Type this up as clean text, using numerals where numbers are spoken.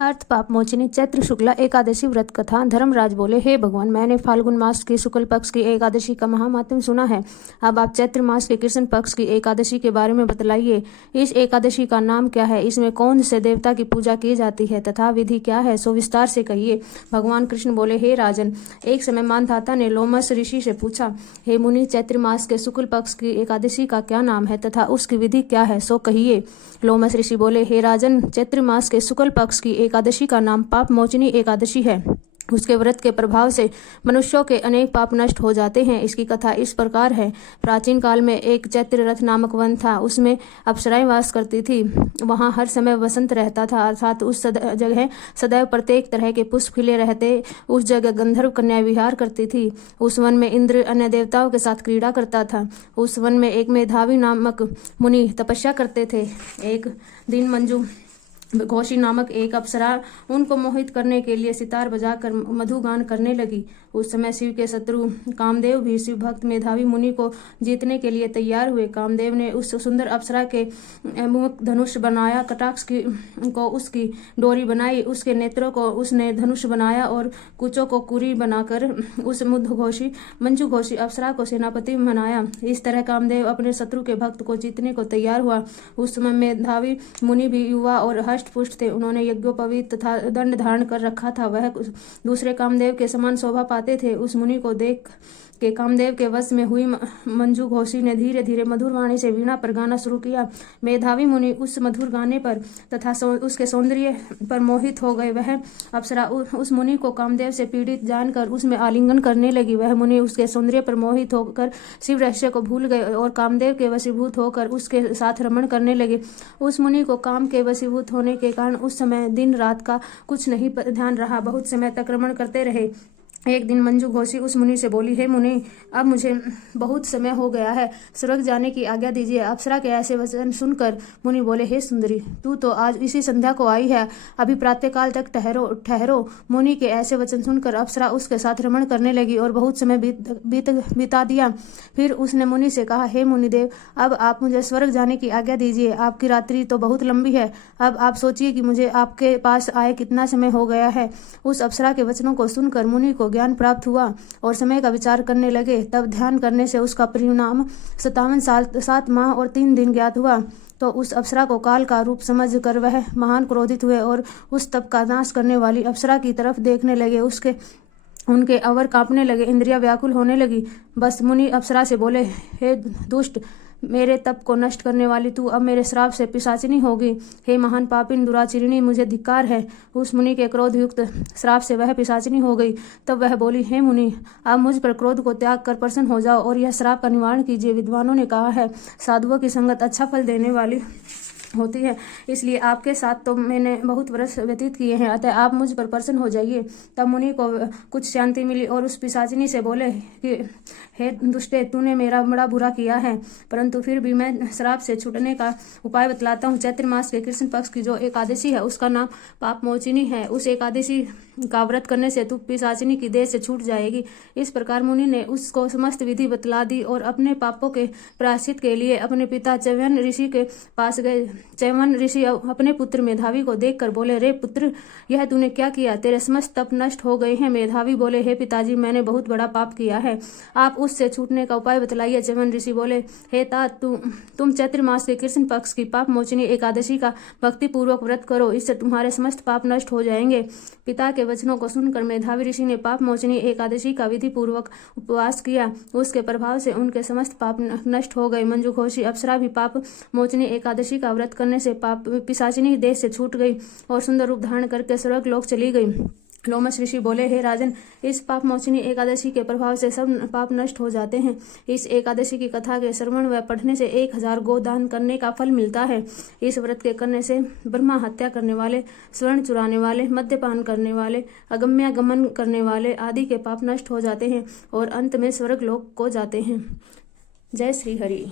अर्थ पाप मोचिनी चैत्र शुक्ला एकादशी व्रत कथा। धर्मराज बोले, हे भगवान, मैंने फाल्गुन मास की शुक्ल पक्ष की एकादशी का महात्म्य सुना है। अब आप चैत्र मास के कृष्ण पक्ष की एकादशी के बारे में बतलाइए। इस एकादशी का नाम क्या है? इसमें कौन से देवता की पूजा की जाती है तथा विधि क्या है? सो विस्तार से कहिए। भगवान कृष्ण बोले, हे राजन, एक समय मानधाता ने लोमस ऋषि से पूछा, हे मुनि, चैत्र मास के शुक्ल पक्ष की एकादशी का क्या नाम है तथा उसकी विधि क्या है? सो कहिए। लोमस ऋषि बोले, हे राजन, चैत्र मास के शुक्ल पक्ष की एकादशी का नाम पाप मोचनी एकादशी है। उसके व्रत के प्रभाव से मनुष्यों के अनेक पाप नष्ट हो जाते हैं। इसकी कथा इस प्रकार है। प्राचीन काल में एक चैत्र रथ नामक वन था। उसमें अप्सराएं वास करती थी। वहां हर समय वसंत रहता था, अर्थात उस जगह सदैव प्रत्येक तरह के पुष्प खिले रहते। उस जगह गंधर्व कन्या विहार करती थी। उस वन में इंद्र अन्य देवताओं के साथ क्रीड़ा करता था। उस वन में एक मेधावी नामक मुनि तपस्या करते थे। एक दिन मंजू घोषी नामक एक अप्सरा उनको मोहित करने के लिए सितार बजाकर मधुगान करने लगी। उस समय शिव के शत्रु कामदेव भी शिव भक्त मेधावी मुनि को जीतने के लिए तैयार हुए। कामदेव ने उस सुंदर अप्सरा के मुख धनुष बनाया, कटाक्ष को उसकी डोरी बनाई, उसके नेत्रों को उसने धनुष बनाया और कुचों को कुरी बनाकर उस मंजू घोषी अप्सरा को सेनापति बनाया। इस तरह कामदेव अपने शत्रु के भक्त को जीतने को तैयार हुआ। उस समय मेधावी मुनि भी युवा और पुष्ट थे। उन्होंने यज्ञोपवीत तथा दंड धारण कर रखा था। वह दूसरे कामदेव के समान शोभा पाते थे। उस मुनि को देख के कामदेव के वश में हुई मंजू घोषी ने धीरे धीरे मधुर वाणी से वीणा पर गाना शुरू किया। मेधावी मुनि उस मधुर गाने पर तथा उसके सौंदर्य पर मोहित हो गए। वह अप्सरा उस मुनि को कामदेव से पीड़ित जानकर उसमें आलिंगन करने लगी। वह मुनि उसके सौंदर्य पर मोहित होकर शिव रहस्य को भूल गए और कामदेव के वशीभूत होकर उसके साथ रमण करने लगे। उस मुनि को काम के वशीभूत होने के कारण उस समय दिन रात का कुछ नहीं ध्यान रहा। बहुत समय तक रमण करते रहे। एक दिन मंजू घोषी उस मुनि से बोली, हे मुनि, अब मुझे बहुत समय हो गया है, स्वर्ग जाने की आज्ञा दीजिए। अप्सरा के ऐसे वचन सुनकर मुनि बोले, हे सुंदरी, तू तो आज इसी संध्या को आई है, अभी प्रातःकाल तक ठहरो। मुनि के ऐसे वचन सुनकर अप्सरा उसके साथ रमण करने लगी और बहुत समय बिता दिया। फिर उसने मुनि से कहा, हे मुनिदेव, अब आप मुझे स्वर्ग जाने की आज्ञा दीजिए। आपकी रात्रि तो बहुत लंबी है। अब आप सोचिए कि मुझे आपके पास आए कितना समय हो गया है। उस अप्सरा के वचनों को सुनकर मुनि को ज्ञान प्राप्त हुआ और समय का विचार करने लगे। तब ध्यान करने से उसका परिणाम 57 साल 7 माह और 3 दिन ज्ञात हुआ। तो उस अप्सरा को काल का रूप समझ कर वह महान क्रोधित हुए और उस तप का नाश करने वाली अप्सरा की तरफ देखने लगे। उनके अवर कांपने लगे, इंद्रियां व्याकुल होने लगी। बस मुनि अप्सरा से बोले, हे दुष्ट, मेरे तप को नष्ट करने वाली तू अब मेरे श्राप से पिशाचिनी होगी। हे महान पापिन दुराचिरणी, मुझे धिक्कार है। उस मुनि के क्रोध युक्त श्राप से वह पिशाचिनी हो गई। तब वह बोली, हे मुनि, आप मुझ पर क्रोध को त्याग कर प्रसन्न हो जाओ और यह श्राप का निवारण कीजिए। विद्वानों ने कहा है, साधुओं की संगत अच्छा फल देने वाली होती है, इसलिए आपके साथ तो मैंने बहुत वर्ष व्यतीत किए हैं, अतः आप मुझ पर प्रसन्न हो जाइए। तब मुनि को कुछ शांति मिली और उस पिशाचिनी से बोले कि हे दुष्टे, तूने मेरा बड़ा बुरा किया है, परंतु फिर भी मैं श्राप से छूटने का उपाय बतलाता हूँ। चैत्र मास के कृष्ण पक्ष की जो एकादशी है उसका नाम पाप मोचिनी है। उस एकादशी का व्रत करने से तू पिशाचिनी की देह से छूट जाएगी। इस प्रकार मुनि ने उसको समस्त विधि बतला दी और अपने पापों के प्रायश्चित के लिए अपने पिता च्यवन ऋषि के पास गए। च्यवन ऋषि अपने पुत्र मेधावी को देखकर बोले, रे पुत्र, यह तूने क्या किया? तेरे समस्त तप नष्ट हो गए हैं। मेधावी बोले, हे पिताजी, मैंने बहुत बड़ा पाप किया है, आप उससे छूटने का उपाय बतलाइए। च्यवन ऋषि बोले, हे तात, तुम चैत्र मास के कृष्ण पक्ष की पाप मोचनी एकादशी का भक्ति पूर्वक व्रत करो, इससे तुम्हारे समस्त पाप नष्ट हो जाएंगे। पिता के वचनों को सुनकर मेधावी ऋषि ने पाप मोचनी एकादशी का विधि पूर्वक उपवास किया। उसके प्रभाव से उनके समस्त पाप नष्ट हो गए। मंजू घोषी अप्सरा भी पाप मोचनी एकादशी का व्रत करने से पाप पिशाचिनी देह से छूट गई और सुंदर रूप धारण करके स्वर्ग लोक चली गई। लोमस ऋषि बोले, हे राजन, इस पाप मोचनी एकादशी के प्रभाव से सब पाप नष्ट हो जाते हैं। इस एकादशी की कथा के श्रवण व पढ़ने से 1000 गोदान करने का फल मिलता है। इस व्रत के करने से ब्रह्मा हत्या करने वाले, स्वर्ण चुराने वाले, मद्यपान करने वाले, अगम्यागमन करने वाले आदि के पाप नष्ट हो जाते हैं और अंत में स्वर्ग लोक को जाते हैं। जय श्री हरि।